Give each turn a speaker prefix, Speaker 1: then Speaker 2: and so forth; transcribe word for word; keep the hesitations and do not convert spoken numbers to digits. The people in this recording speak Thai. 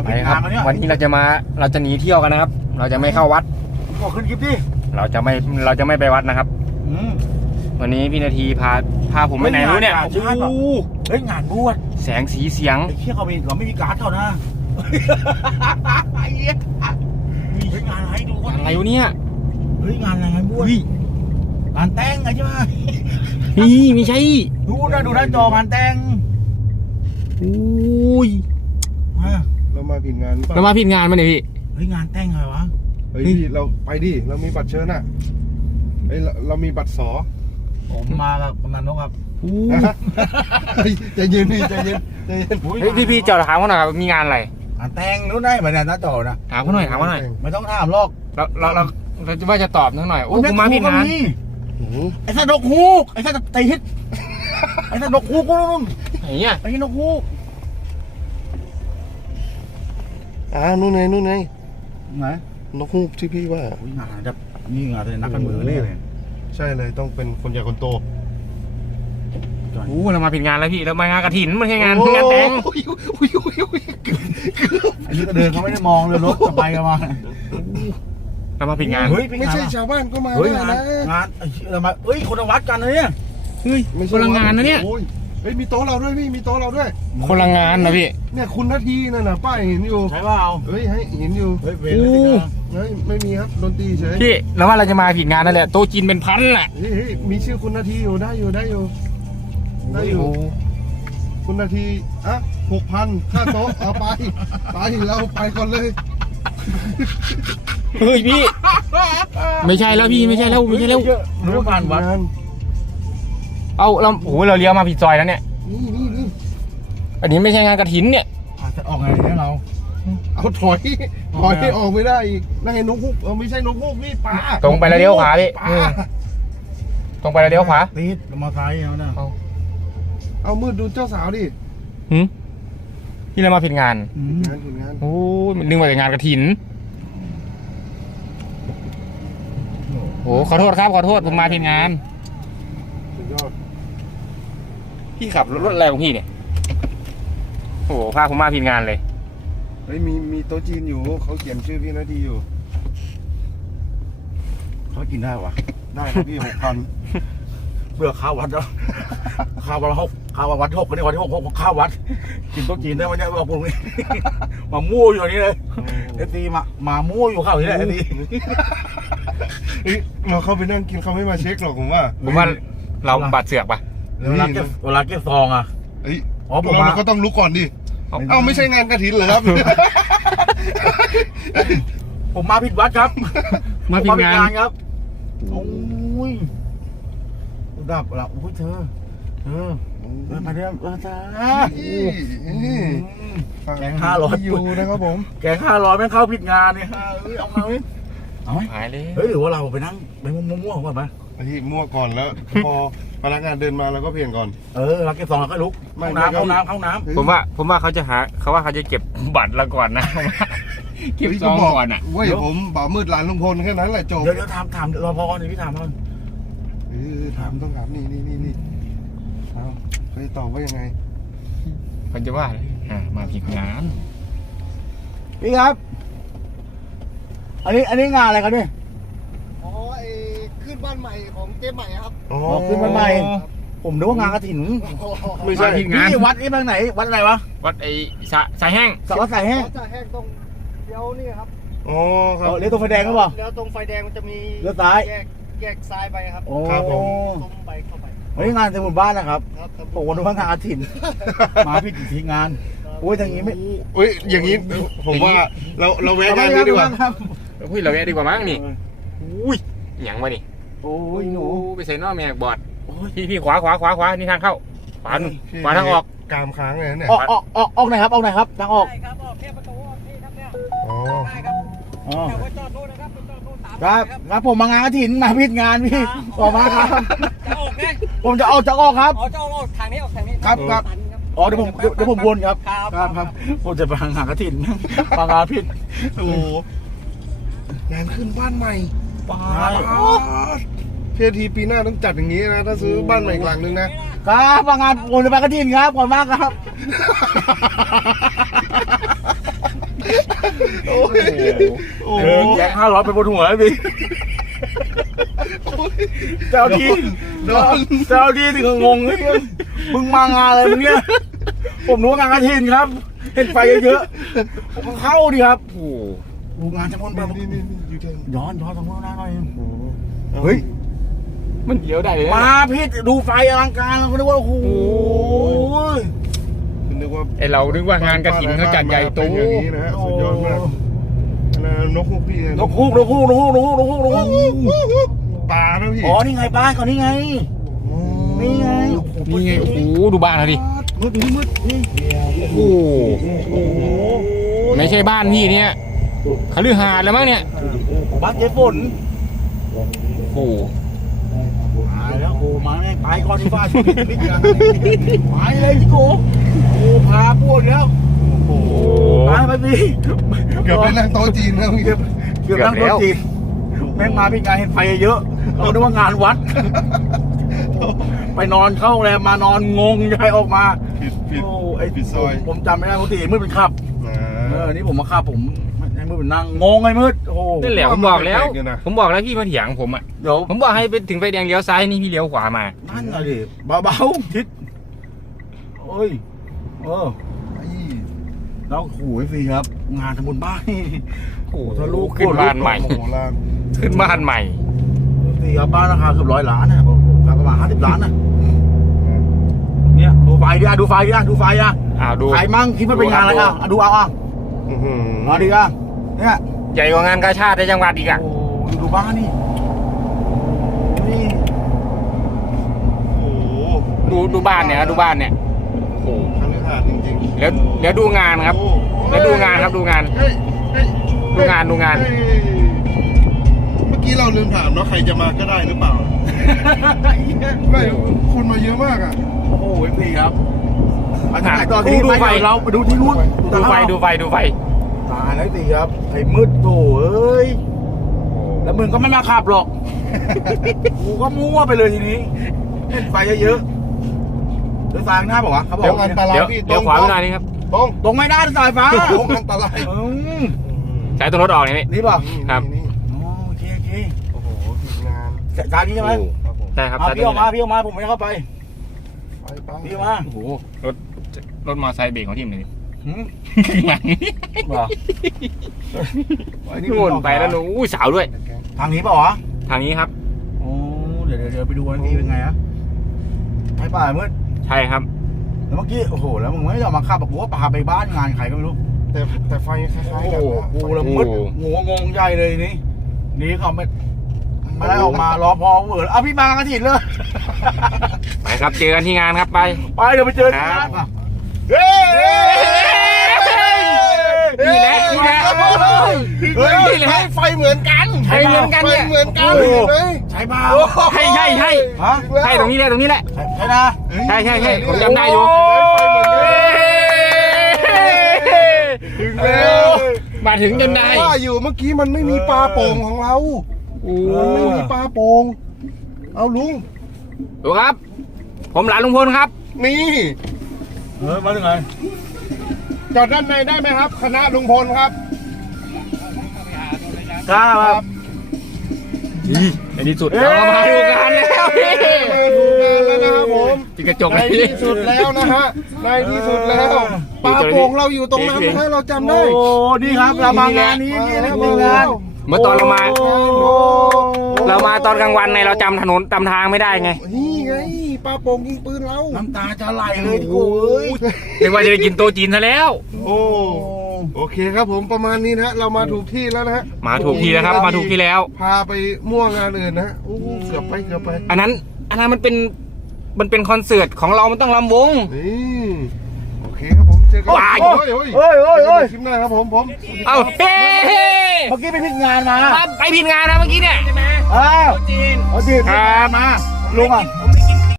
Speaker 1: ไปครับวันนี้เราจะมาเราจะหนีเที่ยวกันนะครับ เราจะไม่เข้าวัด
Speaker 2: ขอขึ้นคลิปดิ
Speaker 1: เราจะไม่เราจะไม่ไปวัดนะครับ
Speaker 2: อืม
Speaker 1: วันนี้พี่นาทีพาพาผมไปไหนรู้เนี่ย
Speaker 2: เฮ้ยงานใช่ป่ะ
Speaker 1: โอ้โห
Speaker 2: เฮ้ยงานบวช
Speaker 1: แสงสีเสียง
Speaker 2: ไอ้เชี่ยเขามีเขาไม่มีการ์ดเขานะไอ้เหี้ยเฮ้ยงานอะไรดูก่อน
Speaker 1: อะไรวะเนี่ย
Speaker 2: เฮ้ยงานอะไรงานบวช
Speaker 1: เฮ้ย
Speaker 2: งานแต่งไงใช่ไหม
Speaker 1: นี่ไม่ใช่
Speaker 2: ดูนะดูหน้าจองานแต่ง
Speaker 1: โอ้ย
Speaker 2: มา
Speaker 3: เรามาผิดงานเป
Speaker 1: เรา
Speaker 3: ล่า
Speaker 1: มาผิดงานมาเนี่ยพี่
Speaker 2: เฮ้ยงานแต่งอะไรวะ
Speaker 3: เฮ้ยพี่เราไปดิเรามีบัตรเชิญอ่ะเฮ้ยเราเรามีบัตรสอ
Speaker 2: ผมมากับกำนันนกครับ
Speaker 1: โอ้
Speaker 3: เฮ้ยใจเย็นพี่ใจเย็นใจเย็น
Speaker 1: เฮ้ยพี่พี่เจ้าถามเขาหน่อยครับมีงานอะไร
Speaker 2: งานแต่งรู้ได้ไหมเนี่ยหน้าจอนะ
Speaker 1: ถามเขาหน่อยถามเขาหน่อย
Speaker 2: ไม่ต้องถามหรอก
Speaker 1: เราเราเราเราจะว่าจะตอบนิดหน่อยโอ้ผมมาผิดงาน
Speaker 3: โอ้โห
Speaker 2: ไอ้สัตว์นกฮูกไอ้สัตว์ตีฮิตไอ้สัตว์นกฮูกกูนู่น
Speaker 1: ไหนเนี่ย
Speaker 2: ไอ้นกฮูก
Speaker 3: อ่านู่นไงนู่นไง
Speaker 2: ไหน
Speaker 3: นกฮูกที่พี่ว่า
Speaker 2: อุ้ยงานจะนี่งานจะนักการเมืองแน่เลย
Speaker 3: ใช่เลยต้องเป็นคนใหญ่คนโต
Speaker 1: โอ้เรามาผิดงานแล้วพี่เรามางานกฐินไม่ใช่งานงานแต่ง
Speaker 3: โอ้ยโอ้ยโอ้ยโอ้ย
Speaker 2: อันนี้ก็เดินเขาไม่ได้มองเลยรถจะไปกันมา
Speaker 1: เรามาผิดงาน
Speaker 2: เฮ้ย
Speaker 3: ไม่ใช่ชาวบ้านก็มา
Speaker 2: เฮ้ย
Speaker 3: ได้
Speaker 2: งาน
Speaker 3: นะ
Speaker 2: งานไอ้เหี้ยเรามาเฮ้ยคนละวัดกันนะเนี่ย
Speaker 1: เฮ้ย
Speaker 3: ไม่ใช่
Speaker 1: คนละงานนะเนี่ย
Speaker 3: โอ้เฮ้ยมีโต๊ะเราด้วยพี่มีโต๊ะเราด้วย
Speaker 1: คนละงานนะพี่
Speaker 3: เนี่ยคุณนาทีนั่นน่ะป้ายเห็นอยู่
Speaker 2: ใช่เปล่า
Speaker 3: เฮ้ยให้เห็นอยู่
Speaker 2: เฮ้ยเวรแล้วสินะ
Speaker 3: เฮ้ยไม่มีครับดนตรีเฉย
Speaker 1: พี่แล้วว่าเราจะมาผิดงานนั่นแหละโต๊ะจีนเป็นพันแหละ
Speaker 3: เฮ้ยเฮ้ยมีชื่อคุณนาทีอยู่ได้อยู่ได้อยู่ได้อยู่ คุณนาทีอ่ะหกพันค่าโต๊ะเอาไปไปเราไปก่อนเลย
Speaker 1: เฮ้ยพี่ ไม่ใช่แล้วพี่ไม่ใช่แล้วไม่ใช่แล้ว
Speaker 2: เรื่องงานวัด
Speaker 1: เอาเราโอ้โหเราเลี้ยวมาผิดซอยแล้วเนี่ย
Speaker 3: นี่นี่นี่
Speaker 1: อันนี้ไม่ใช่งานกฐินเนี่ย
Speaker 2: อาจจะออกไงเนี่ยเรา
Speaker 3: เอาถอยถอยให้ออกไม่ได้อีกนั่นไงนกฮูกเออไม่ใช่นกฮูกนี่ปลา
Speaker 1: ตรงไปแล้วเลี้ยวขวาพี่
Speaker 3: ปลา
Speaker 1: ตรงไปแล้วเลี้ยวขวา
Speaker 2: ตีดมอไซค์เขาเนี่ย
Speaker 1: เอา
Speaker 3: เอามืดดูเจ้าสาวดิ
Speaker 1: หืมพี่เรามาผิดงาน
Speaker 2: อืม
Speaker 3: งานผลงาน
Speaker 1: โอ้ยนึกว่าแต่งานกฐินโอ้ขอโทษครับขอโทษผมมาผิดงาน
Speaker 3: สุดยอด
Speaker 1: พี่ขับรถอะไรของพี่เนี่ยโอ้โหพาผมมาผิดงานเลย
Speaker 3: เฮ้ยมีมีโต๊ะจีนอยู่เขาเขียนชื่อพี่นาทีอยู่
Speaker 2: เขากินได้วะ
Speaker 3: ได้ครับพี่หกพัน
Speaker 2: เบื่อข้าววัดแล้วข้าววัดหกข้าววัดหกกันนี่วันที่หกหกข้าววัดกินโต๊ะจีนได้ไหมเนี่ยบอกผมนี่มามั่วอยู่นี่เลยไอ้ตีมามามั่วอยู่ข้าวที่ไหนไอ้ตี
Speaker 3: เฮ้ยเราเข้าไปนั่งกินเขาไม่มาเช็คหรอกผมว่า
Speaker 1: ผมว่าเราบาดเสือกปะ
Speaker 2: เวลาเก็บเวลาเก็บซองอ่ะ
Speaker 3: เฮ้ย
Speaker 2: อ๋อผม
Speaker 3: เรา
Speaker 2: มา
Speaker 3: เราก็ต้องรู้ก่อนดิ
Speaker 1: เอา
Speaker 3: เอ้าไม่ใช่งานกฐินเหรอครับ
Speaker 2: ผมมาผิดวัดครับ
Speaker 1: มาผิดงาน
Speaker 2: ครับโอ้ยดับละโอ้ยเธอเธอเดินมาเดินมาจ้า แกงห้าร้อย
Speaker 3: อยู่นะครับผม
Speaker 2: แกงห้าร้อยแม่งเข้าผิดงานเนี่ยเอ้ยเอามาไหมเอาไหม
Speaker 1: หายเลย
Speaker 2: เฮ้ยหรือว่าเราไปนั่งไปมั่วๆก่อนไหม
Speaker 3: ไอ้ที่มั่วก่อนแล้ว พอพนักงานเดินมาเราก็เปลี่ยนก่อน
Speaker 2: เออเราเก็บซองเราก็ลุก
Speaker 3: ไม่
Speaker 2: เข้าน้ำ
Speaker 3: ไม่
Speaker 2: เข้าน้ำเข้าน้
Speaker 1: ผมว่าผมว่าเขาจะหาเขาว่าเขาจะเก็บบัตรเราก่อนนะ เก็บซองก่อนอ่ะ
Speaker 3: เว้ยผมบ่าวมืดหลานลุงพลแค่นั้นแหละจบ
Speaker 2: ำเดี๋ยวเดี๋ยวถามถามรอพอก่อนดิพี่ถามมัน
Speaker 3: เออถามต้องถามนี่นี่นี่นี่เอาเขาจะตอบว่ายังไง
Speaker 1: เขาจะว่าอะไรอ่ามาผิดงาน
Speaker 2: พี่ครับ อันนี้อันนี้งานอะไรกันเนี่ย
Speaker 4: อ๋อไอ้ขึ้นบ้านใหม่ของเจ๊ใหม่ครับ
Speaker 3: อ๋อ
Speaker 2: อ๋อขึ้นบ้านใหม่ ผมนึกว่างานกระถิ่น
Speaker 3: ไม่ใช่
Speaker 1: ผิดงาน
Speaker 2: นี่วัดนี่ทางไหนวัดอะไรวะ
Speaker 1: วัดไอ้สะสายแห้ง
Speaker 2: สวัสดิ์สายแห้ง
Speaker 4: เขาจะแห้งตรงเดี๋ยวนี่ครับ
Speaker 3: อ๋อค
Speaker 2: เอ
Speaker 3: รับ
Speaker 2: อเลี้ยวตรงไฟแดงหรือเปล่า
Speaker 4: แล้วตรงไฟแดงมันจะมี
Speaker 2: เลี้ยวซ้าย
Speaker 4: แยกแยกซ้ายไปครับ
Speaker 2: โอ้
Speaker 3: ครับผม
Speaker 4: ตรงไปเข้าไป
Speaker 2: เฮ้ยงานในหมู่บ้านนะครับ
Speaker 4: ครับ
Speaker 2: ผมวันนี้ว่างานกฐิน มาผิดทีงาน โอ้ยทางนี้ไม่
Speaker 3: เฮ้ยอย่างนี้ผมว่าเราเราแวะงานนี้ดีกว่า
Speaker 2: ครับ
Speaker 1: เฮ้ยเราแวะดีกว่ามั้งนี่อุ้ยหยังวะนี่
Speaker 2: โอ้ยหนู
Speaker 1: ไปใส่นอกแมกบอดพี่พี่ขวาขวาขวาขวานี่ทางเข้าขวานู่นขวาทางออก
Speaker 3: กามค้างเลยนะเนี่ย
Speaker 2: ออกออกออกออกไหนครับออกไหนครับทางออก
Speaker 5: ได้ครับออกแค่ประตูออกนี่ครับเนี่ย
Speaker 3: อ๋อ
Speaker 5: ได้ครับ
Speaker 2: อ๋อ
Speaker 5: แต่ว่าจอดโน่นนะครับไปจอดโน่นตาม
Speaker 2: ครับ
Speaker 5: ไป
Speaker 2: ครับผมมางานกฐินมาผิดงานพี่ออกมาครับ
Speaker 5: จะออกไง
Speaker 2: ผมจะออกจะออกครับ
Speaker 5: อ๋อจะออกทางนี้ออกทางนี้
Speaker 2: ครับครับ
Speaker 5: ตัน
Speaker 2: อ๋อเดี๋ยวผมเดี๋ยวผมวนครับ
Speaker 5: ครับ
Speaker 2: ครับครับผมจะมางานกฐินมางานผิด
Speaker 3: โอ้โหงานขึ้นบ้านใหม่
Speaker 2: ป้า
Speaker 3: เพียทีปีหน้าต้องจัดอย่างนี้นะ ถ้าซื้อบ้านใหม่อีกหลังนึงนะ
Speaker 2: ครับมางานผมจะไปกฐินครับขอบคุณมากครับ
Speaker 3: โอ้โห
Speaker 2: เออแจกห้าร้อยไปบนหัวแล้วพี่เจ้าที่
Speaker 3: โดน
Speaker 2: เจ้าที่ถึงงงเลยเนี่ยมึงมางานอะไรมึงเนี่ยผมรู้ว่างานกระถินครับ เห็นไฟเยอะๆผมก็เข้าดิครับ
Speaker 1: โอ้โห
Speaker 2: ดูงานจะพ้นไป
Speaker 3: นี่นี่นี่อยู่ที่
Speaker 2: ย้อนย้อนตรงนู้นหน้าหน่อย
Speaker 3: โอ้โห
Speaker 2: เฮ้ย
Speaker 1: มันเดี๋ยวได้เลย
Speaker 2: มาพี่ดูไฟอลังการแล้วก็นึกว่าโอ้โห
Speaker 3: คุณนึกว่า
Speaker 1: ไอเรานึกว่างานกระถิ่นเขาจัดใหญ่โต
Speaker 3: เป็นอย่างนี้นะฮะสุดยอดมากอันนั้นนกฮูกพี่
Speaker 2: นกฮูกนกฮูกนกฮูกนกฮูกนกฮูกนกฮูก
Speaker 3: ปลานะพี่
Speaker 2: อ๋อนี่ไงบ้านเขานี่ไง นี่ไง
Speaker 1: นี่ไงโอ้โหดูบ้านเขาดิ
Speaker 2: มืดนี่มืดนี่
Speaker 1: โอ้โห
Speaker 2: โอ้โห
Speaker 1: ไม่ใช่บ้านพี่เนี่ยคฤหาสน์แล้วมั้งเนี่ย
Speaker 2: บ้านเจ๊ฝน
Speaker 1: โอ้โห
Speaker 2: ตายแล้วโอ้มาไงไปก่อนที่ฟ้าชีวิตมิตรกันไปเลยพี่โกโอ้พาพวกแล้ว
Speaker 3: โอ้โห
Speaker 2: ไปไปพี่
Speaker 3: เกือบไปนั่งโต๊ะจีนแล้วพี่
Speaker 2: เกือบเกือบนั่งรถจีนแม่งมาพี่งานเห็นไฟเยอะเราคิดว่างานวัด ไปนอนเข้าโรงแรมมานอนงงยายออกมา
Speaker 3: ผิดผิด
Speaker 2: โอ้ไอ้
Speaker 3: ผิดซอย
Speaker 2: ผมจำไม่ได้ปกติมืดเป็นขับ
Speaker 3: นะ
Speaker 2: เออนี่ผมมาขับผมไอ้มืดเป็นนั่งงงไอ้มืดโอ้
Speaker 1: นั่นแหละผมบอกแล้ว ผมบอกแล้วพี่มาเถียงผมอ่ะ
Speaker 2: เดี๋ยว
Speaker 1: ผมบอกให้ไปถึงไฟแดงเลี้ยวซ้ายนี่พี่เลี้ยวขวามา
Speaker 2: นั่นไงดิเบาๆทิศโอ้ยเออ
Speaker 3: ไอ้
Speaker 2: แล้วขู่ไอ้ฟรีครับ งานทำบุญบ้านนี่
Speaker 1: โอ้โห
Speaker 2: ถ้าลูก
Speaker 1: ขึ้นบ้านใหม่
Speaker 3: โอ้โหลาง
Speaker 1: ขึ้นบ้านใหม่
Speaker 2: ฟรีครับบ้านราคาเกือบร้อยล้านนะครับประมาณห้าสิบล้านนะเนี่ยดูไฟดิอ่ะดูไฟดิอ่ะดูไฟอ่ะ
Speaker 1: อ้าวดู
Speaker 2: ใครมั่งคิดว่าเป็นงานอะไรอ่ะอ่ะดูเอาอ่ะ
Speaker 3: อื้อหือ
Speaker 2: มาดิอ่ะเนี่ย
Speaker 1: ใหญ่กว่างานกาชาติในจังหวัดอีกอ่ะ
Speaker 2: โอ้ดูบ้านนี่นี่
Speaker 3: โอ้โห
Speaker 1: ดูดูบ้านเนี่ยดูบ้านเนี่ย
Speaker 3: โอ้โหคฤหาสน์จริงๆ
Speaker 1: แล้วแล้วดูงานครับ
Speaker 3: โอ้
Speaker 1: แล้วดูงานครับดูงาน
Speaker 3: เฮ้ยเฮ้ย
Speaker 1: ดูงานดูงาน
Speaker 3: เฮ้ยเมื่อกี้เราลืมถามเนาะใครจะมาก็ได้หรือเปล่า ไม่คนมาเยอะมากอ่ะ
Speaker 2: โอ้โหไอ้ฟรีครับมาถ่ายต่อ
Speaker 1: ดู
Speaker 2: ที่
Speaker 1: ดู
Speaker 2: ไป
Speaker 1: ไฟ
Speaker 2: เราไปดูที่นู้น
Speaker 1: ดูไฟดูไฟดูไฟ
Speaker 2: ตายแล้วสิครับไอ้มืดโถเอ้ยแล้วมึงก็ไม่มาขับหรอก กูก็มั่วไปเลยทีนี้เห็นไฟเยอะๆเดี๋ยวซ้ายข้างหน้าบอกว่าเขาบอ
Speaker 3: เดี๋ยว
Speaker 2: ก
Speaker 3: อันตราย
Speaker 1: เดี๋ยว
Speaker 3: พี่
Speaker 1: เดี๋ยวขวาไปหน่อยนี่ครับ
Speaker 3: ตรง
Speaker 2: ตรงไม่ได้สายฟ้า
Speaker 3: ตรงอันตราย
Speaker 2: อืม
Speaker 1: ใช้ตัวรถออกเนี่ยพี่
Speaker 2: นี่ป่ะ
Speaker 1: ครับ
Speaker 3: นี่นี่
Speaker 2: อ๋อโอเคโอเค
Speaker 3: โอ้โหทีมงาน
Speaker 2: สายนี้ใช่ไหม
Speaker 3: ครับผม
Speaker 1: ใช่ครับ
Speaker 2: เอา
Speaker 1: ใช้
Speaker 2: พี่
Speaker 1: ตั
Speaker 2: อ
Speaker 1: ว
Speaker 2: อกมา
Speaker 1: นี้
Speaker 2: พี่ออกมาผมไม่เข้าไป
Speaker 3: ไปไป
Speaker 2: พี่ออกมา
Speaker 1: โอ้โหรถรถมอเตอร์ไซค์เบรกของทีมเลย
Speaker 2: หืม
Speaker 1: หลัง
Speaker 2: เหรอ
Speaker 1: โง่นไปแล้วหนูอุ้ยสาวด้วย
Speaker 2: ทางนี้เปล่าวะ
Speaker 1: ทางนี้ครับ
Speaker 2: โอ้เดี๋ยวเดี๋ยวเดี๋ยวไปดูวันนี้เป็นไงฮะไปป่ามืด
Speaker 1: ใช่ครับ
Speaker 2: แล้วเมื่อกี้โอ้โหแล้วมึงไม่ยอมมาขับบอกกูว่าพาไปบ้านงานใครก็ไม่รู้
Speaker 3: แต่แต่ไฟคล้ายๆกัน
Speaker 2: โอ้โห
Speaker 3: นะ
Speaker 2: กูละมืดงูงงใหญ่เลยนี่นี่เขาไม่ไม่ได้ออกมารอพอเหมือนเอาพี่มากระถิ่นเลย
Speaker 1: ไปครับเจอกันที่งานครับไป
Speaker 2: ไปเดี๋ยวไปเจอกัน
Speaker 1: ครับ
Speaker 2: เฮ้ย
Speaker 1: นี่แหละนี่แหละ
Speaker 2: เฮ้ย
Speaker 1: นี่แหละ
Speaker 3: ไฟเหมือนกัน
Speaker 1: ใช่เหมือนกัน
Speaker 3: ไฟ
Speaker 1: เนี่ย
Speaker 3: เหมือนกัน
Speaker 2: โอ้โห
Speaker 3: เห็นไหม
Speaker 2: ใช่เปล่า
Speaker 1: ใช่ใช่ใช่
Speaker 2: ฮะ
Speaker 1: ใช่ตรงนี้แหละตรงนี้แหละ
Speaker 2: ใช่ใช่นะ
Speaker 1: ใช่ใช่ใช่ผมจำได้อยู่
Speaker 3: ถึงแล้ว
Speaker 1: มาถึงจนได้
Speaker 3: ว่าอยู่เมื่อกี้มันไม่มีปลาโป่งของเรา
Speaker 1: โอ้
Speaker 3: มันไม่มีปลาโป่งเอาลุง
Speaker 1: ดูครับ ผมหลานลุงพลครับ
Speaker 3: นี่
Speaker 2: เออมาถึงไง
Speaker 3: จอดด้านในได้ไหมครับ คณะลุงพลครับ
Speaker 2: กล้าครับ
Speaker 1: ในที่สุดเรามาดูงานแล้วพี่
Speaker 3: มาดูงานแล้วนะครับผม
Speaker 1: จิกกระจก
Speaker 3: ในที่สุดแล้วนะฮะในที่สุดแล้วปลาโป่งเราอยู่ตรงนั้นนะเราจำได้
Speaker 2: โอ้นี่ครับเรามางานนี้นี่นะเป็นงาน
Speaker 1: เมื่อตอนเรามา
Speaker 2: โอ้
Speaker 1: เรามาตอนกลางวันไงเราจำถนนจำทางไม่ได้ไง
Speaker 3: นี่ไงปลาโป่งยิงปืนเรา
Speaker 2: น้ำตาจะไหลเลยกูเอ้ย
Speaker 1: เรียกว่าจะไปกินโต๊ะจีนซะแล้ว
Speaker 3: โอ้โอเคครับผมประมาณนี้นะฮะเรามาถูกที่แล้วนะฮะ
Speaker 1: มาถูกที่แล้วครับ มาถูกที่แล้ว
Speaker 3: พาไปมั่วงานอื่นนะฮะโอ้เกือบไปเกือบไป
Speaker 1: อันนั้น อันนั้นมันเป็น มันเป็นคอนเสิร์ตของเรา มันต้องลำวง
Speaker 3: นี่โอเคครับผมเจอกัน
Speaker 1: ว้าย
Speaker 3: โอ้ยโอ้ย
Speaker 2: เฮ้ยเฮ้ยเฮ้ย
Speaker 3: คลิปหน้าครับผมผม
Speaker 1: เอาเฮ้
Speaker 2: เมื่อกี้ไปพิจงานมา
Speaker 1: มาไปผิดงานนะเมื่อกี้เนี่ย
Speaker 2: อ้าว
Speaker 5: จีน
Speaker 2: เอาจีบ
Speaker 1: ครับ
Speaker 2: มาลุงอ่ะ
Speaker 5: เ